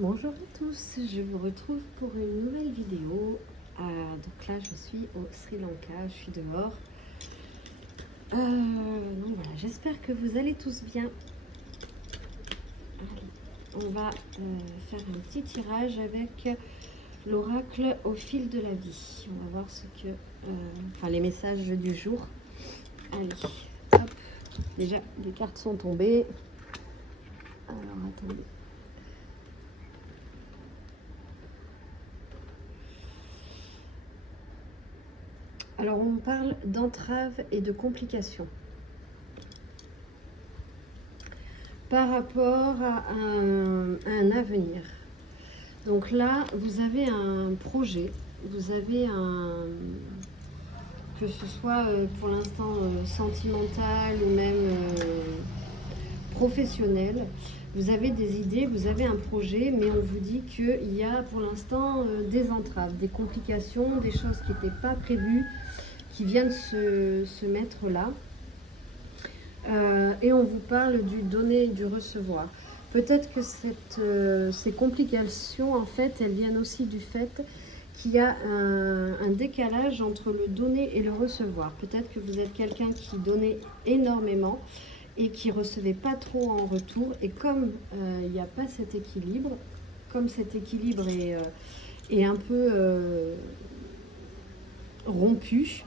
Bonjour à tous, je vous retrouve pour une nouvelle vidéo. Donc là je suis au Sri Lanka, je suis dehors. Donc voilà, j'espère que vous allez tous bien. Allez, on va faire un petit tirage avec l'oracle au fil de la vie. On va voir ce que, enfin les messages du jour. Allez, hop, déjà les cartes sont tombées. Alors attendez. Alors, on parle d'entraves et de complications par rapport à un avenir. Donc là, vous avez un projet, vous avez que ce soit pour l'instant sentimental ou même professionnel, vous avez des idées, vous avez un projet, mais on vous dit qu'il y a pour l'instant des entraves, des complications, des choses qui n'étaient pas prévues, qui viennent se mettre là. Et on vous parle du donner et du recevoir. Peut-être que ces complications, en fait, elles viennent aussi du fait qu'il y a un décalage entre le donner et le recevoir. Peut-être que vous êtes quelqu'un qui donnait énormément et qui recevait pas trop en retour. Et comme il n'y a pas cet équilibre, comme cet équilibre est un peu rompu,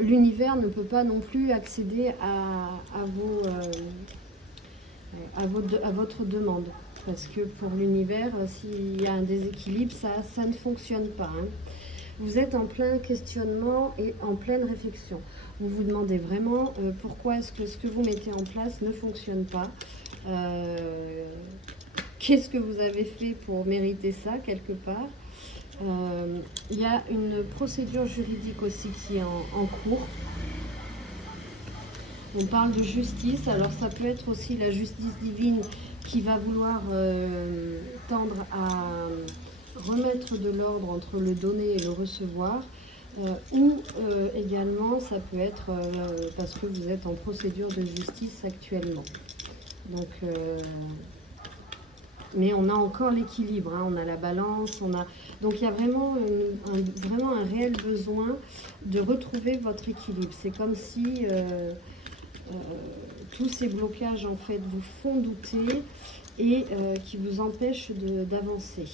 l'univers ne peut pas non plus accéder à votre demande. Parce que pour l'univers, s'il y a un déséquilibre, ça ne fonctionne pas. Hein. Vous êtes en plein questionnement et en pleine réflexion. Vous vous demandez vraiment pourquoi est-ce que ce que vous mettez en place ne fonctionne pas. Qu'est-ce que vous avez fait pour mériter ça quelque part? Il y a une procédure juridique aussi qui est en cours. On parle de justice, alors ça peut être aussi la justice divine qui va vouloir tendre à remettre de l'ordre entre le donner et le recevoir, ou également ça peut être parce que vous êtes en procédure de justice actuellement. Donc, mais on a encore l'équilibre, hein, on a la balance, donc il y a vraiment un réel besoin de retrouver votre équilibre. C'est comme si tous ces blocages en fait vous font douter et qui vous empêchent d'avancer.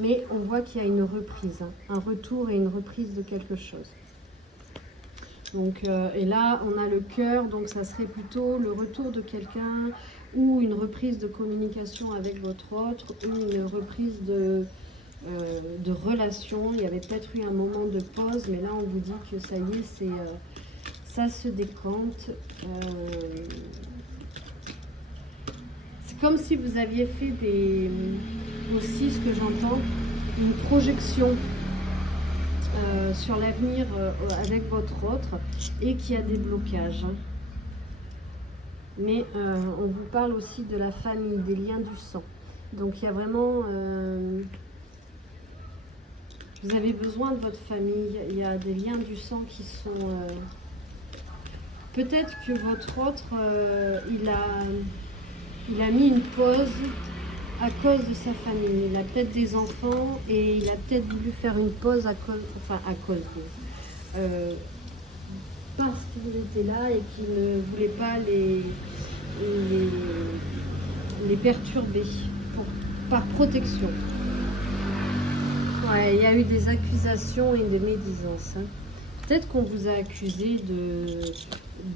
Mais on voit qu'il y a une reprise, hein, un retour et une reprise de quelque chose. Donc, et là, on a le cœur, donc ça serait plutôt le retour de quelqu'un ou une reprise de communication avec votre autre ou une reprise de relation. Il y avait peut-être eu un moment de pause, mais là, on vous dit que ça y est, ça se décante. C'est comme si vous aviez fait aussi, ce que j'entends, une projection sur l'avenir avec votre autre et qu'il y a des blocages. Mais on vous parle aussi de la famille, des liens du sang. Donc il y a vraiment... vous avez besoin de votre famille, il y a des liens du sang qui sont... peut-être que votre autre, il a mis une pause à cause de sa famille. Il a peut-être des enfants et il a peut-être voulu faire une pause parce qu'il était là et qu'il ne voulait pas les perturber par protection. Ouais, il y a eu des accusations et des médisances. Hein. Peut-être qu'on vous a accusé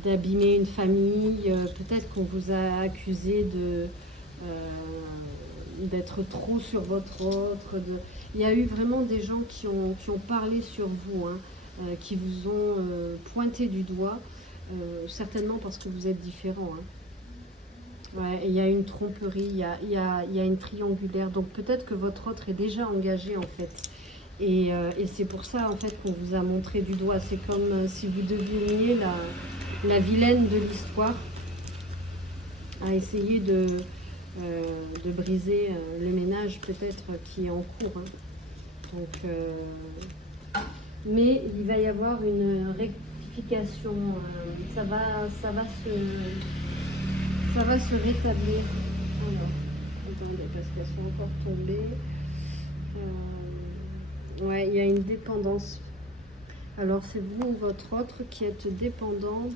d'abîmer une famille, peut-être qu'on vous a accusé d'être trop sur votre autre. Il y a eu vraiment des gens qui ont parlé sur vous, hein, qui vous ont pointé du doigt, certainement parce que vous êtes différents. Hein. Ouais, il y a une tromperie, il y a une triangulaire, donc peut-être que votre autre est déjà engagé en fait. Et c'est pour ça en fait qu'on vous a montré du doigt. C'est comme si vous deviniez la vilaine de l'histoire à essayer de briser le ménage peut-être qui est en cours. Hein. Donc, mais il va y avoir une rectification. Ça va se rétablir. Alors, Attendez, parce qu'elles sont encore tombées. Ouais, il y a une dépendance. Alors, c'est vous ou votre autre qui êtes dépendant.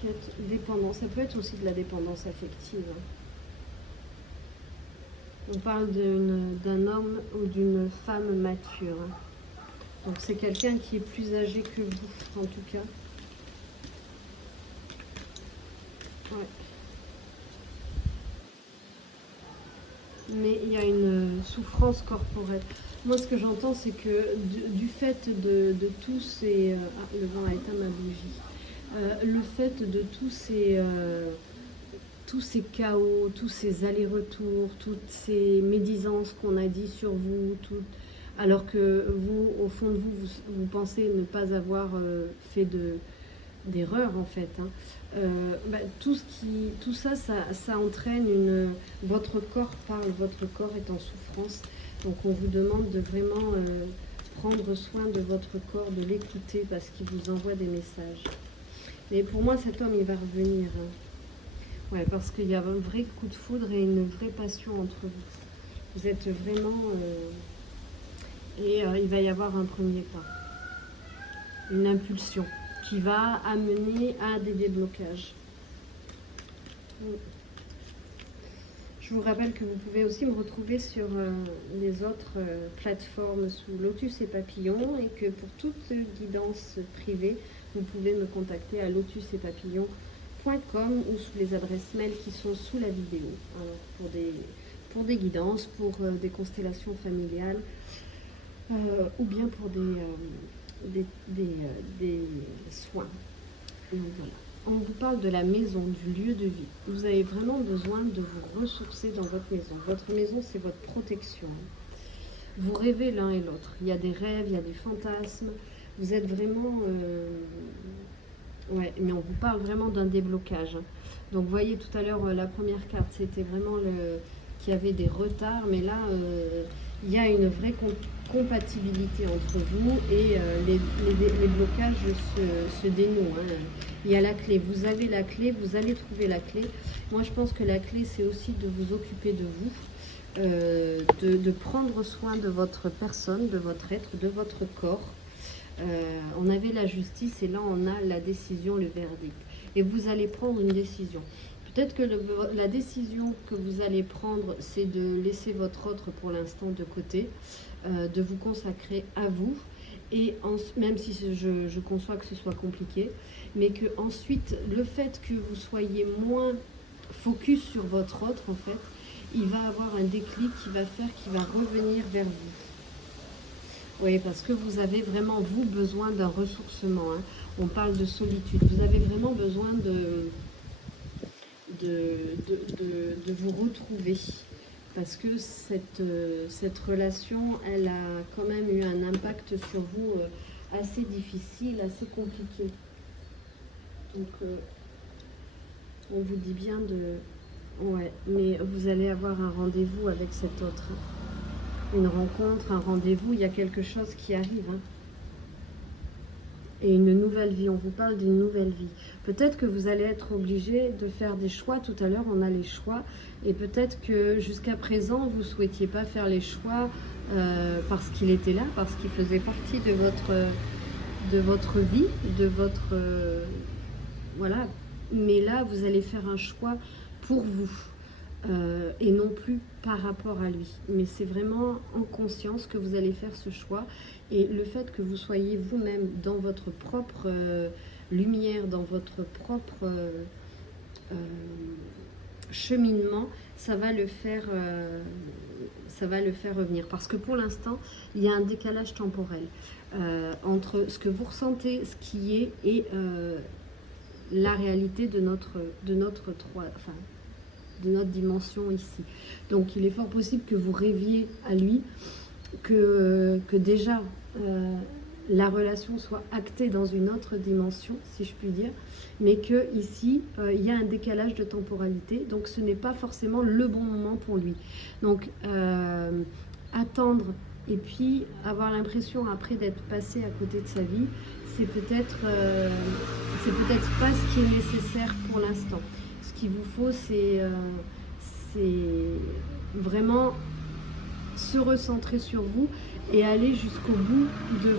Qui êtes dépendant. Ça peut être aussi de la dépendance affective. On parle d'un homme ou d'une femme mature. Donc, c'est quelqu'un qui est plus âgé que vous, en tout cas. Ouais. Mais il y a une souffrance corporelle. Moi, ce que j'entends, c'est que du fait de tous ces... le vent a éteint ma bougie. Le fait de tous ces chaos, tous ces allers-retours, toutes ces médisances qu'on a dit sur vous, alors que vous, au fond de vous, vous pensez ne pas avoir fait d'erreur en fait. Tout ça, ça entraîne votre corps parle, votre corps est en souffrance. Donc on vous demande de vraiment prendre soin de votre corps, de l'écouter parce qu'il vous envoie des messages. Mais pour moi, cet homme, il va revenir. Ouais, parce qu'il y a un vrai coup de foudre et une vraie passion entre vous. Vous êtes vraiment... il va y avoir un premier pas. Une impulsion qui va amener à des déblocages. Je vous rappelle que vous pouvez aussi me retrouver sur les autres plateformes sous Lotus et Papillon et que pour toute guidance privée, vous pouvez me contacter à lotusetpapillon.com ou sous les adresses mail qui sont sous la vidéo. Alors, pour des guidances, pour des constellations familiales ou bien pour des soins. Donc, voilà. On vous parle de la maison, du lieu de vie. Vous avez vraiment besoin de vous ressourcer dans votre maison. Votre maison, c'est votre protection. Vous rêvez l'un et l'autre. Il y a des rêves, il y a des fantasmes. Vous êtes vraiment... Ouais, mais on vous parle vraiment d'un déblocage. Donc, vous voyez, tout à l'heure, la première carte, c'était vraiment qu'il y avait des retards. Mais là, il y a une vraie compatibilité entre vous et les blocages se dénouent. Il y a la clé, vous avez la clé, vous allez trouver la clé. Moi, je pense que la clé, c'est aussi de vous occuper de vous, de prendre soin de votre personne, de votre être, de votre corps. On avait la justice et là, on a la décision, le verdict. Et vous allez prendre une décision. Peut-être que la décision que vous allez prendre, c'est de laisser votre autre pour l'instant de côté, de vous consacrer à vous. Et même si je conçois que ce soit compliqué, mais que ensuite, le fait que vous soyez moins focus sur votre autre, en fait, il va avoir un déclic qui va faire qu'il va revenir vers vous. Oui, parce que vous avez vraiment, vous, besoin d'un ressourcement. On parle de solitude. Vous avez vraiment besoin de vous retrouver. Parce que cette relation, elle a quand même eu un impact sur vous assez difficile, assez compliqué. Donc, on vous dit bien de... Ouais, mais vous allez avoir un rendez-vous avec cet autre. Une rencontre, un rendez-vous, il y a quelque chose qui arrive. Et une nouvelle vie, on vous parle d'une nouvelle vie. Peut-être que vous allez être obligé de faire des choix. Tout à l'heure, on a les choix. Et peut-être que jusqu'à présent, vous ne souhaitiez pas faire les choix parce qu'il était là, parce qu'il faisait partie de votre vie, de votre... voilà. Mais là, vous allez faire un choix pour vous. Et non plus par rapport à lui. Mais c'est vraiment en conscience que vous allez faire ce choix. Et le fait que vous soyez vous-même dans votre propre lumière, dans votre propre cheminement, ça va le faire revenir. Parce que pour l'instant, il y a un décalage temporel entre ce que vous ressentez, ce qui est, et la réalité de notre dimension ici. Donc il est fort possible que vous rêviez à lui, que déjà la relation soit actée dans une autre dimension, si je puis dire, mais que ici il y a un décalage de temporalité, donc ce n'est pas forcément le bon moment pour lui. Donc attendre Et puis, avoir l'impression après d'être passé à côté de sa vie, c'est peut-être pas ce qui est nécessaire pour l'instant. Ce qu'il vous faut, c'est vraiment se recentrer sur vous et aller jusqu'au bout de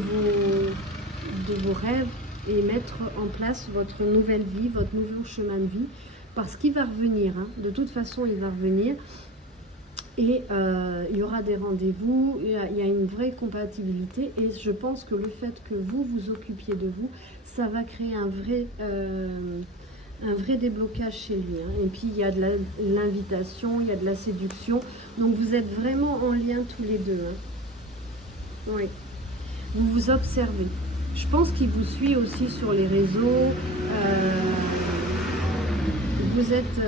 vos rêves et mettre en place votre nouvelle vie, votre nouveau chemin de vie, parce qu'il va revenir, hein. De toute façon, il va revenir. Et il y aura des rendez-vous, il y a une vraie compatibilité, et je pense que le fait que vous vous occupiez de vous, ça va créer un vrai déblocage chez lui, hein. Et puis il y a de l'invitation, il y a de la séduction, donc vous êtes vraiment en lien tous les deux, hein. Oui, vous vous observez. Je pense qu'il vous suit aussi sur les réseaux, vous êtes...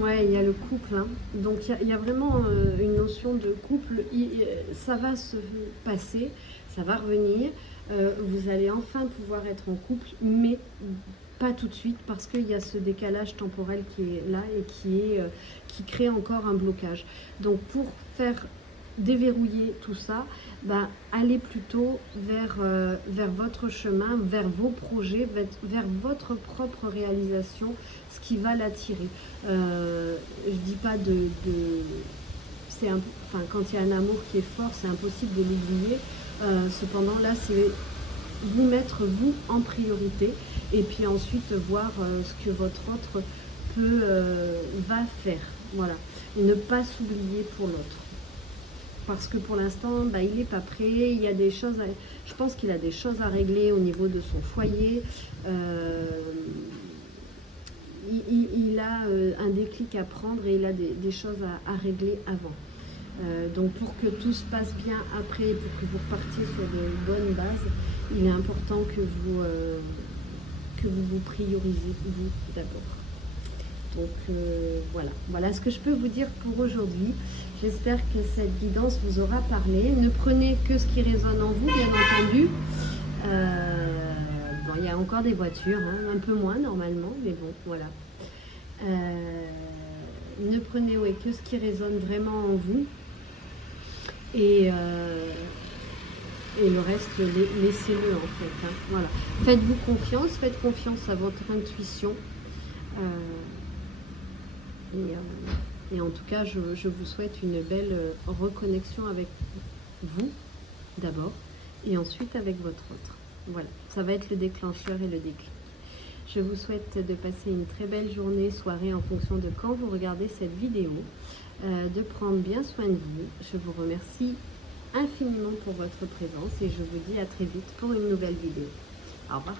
ouais, il y a le couple, hein. Donc il y a vraiment une notion de couple. Ça va se passer, ça va revenir. Vous allez enfin pouvoir être en couple, mais pas tout de suite, parce qu'il y a ce décalage temporel qui est là et qui crée encore un blocage. Donc pour faire déverrouiller tout ça, allez plutôt vers votre chemin, vers vos projets, vers votre propre réalisation, ce qui va l'attirer. Je dis pas quand il y a un amour qui est fort, c'est impossible de l'oublier. Cependant, là, c'est vous mettre vous en priorité et puis ensuite voir ce que votre autre va faire. Voilà. Et ne pas s'oublier pour l'autre. Parce que pour l'instant, il n'est pas prêt. Il y a des choses je pense qu'il a des choses à régler au niveau de son foyer. Il a un déclic à prendre et il a des choses à régler avant. Donc pour que tout se passe bien après, pour que vous repartiez sur de bonnes bases, il est important que vous priorisiez vous d'abord. Donc voilà ce que je peux vous dire pour aujourd'hui. J'espère que cette guidance vous aura parlé. Ne prenez que ce qui résonne en vous, bien entendu. Il y a encore des voitures, hein, un peu moins normalement, mais bon, voilà. Ne prenez que ce qui résonne vraiment en vous. Et le reste, laissez-le en fait, hein, voilà. Faites-vous confiance, faites confiance à votre intuition. Et en tout cas, je vous souhaite une belle reconnexion avec vous, d'abord, et ensuite avec votre autre. Voilà, ça va être le déclencheur et le déclic. Je vous souhaite de passer une très belle journée, soirée, en fonction de quand vous regardez cette vidéo, de prendre bien soin de vous. Je vous remercie infiniment pour votre présence et je vous dis à très vite pour une nouvelle vidéo. Au revoir.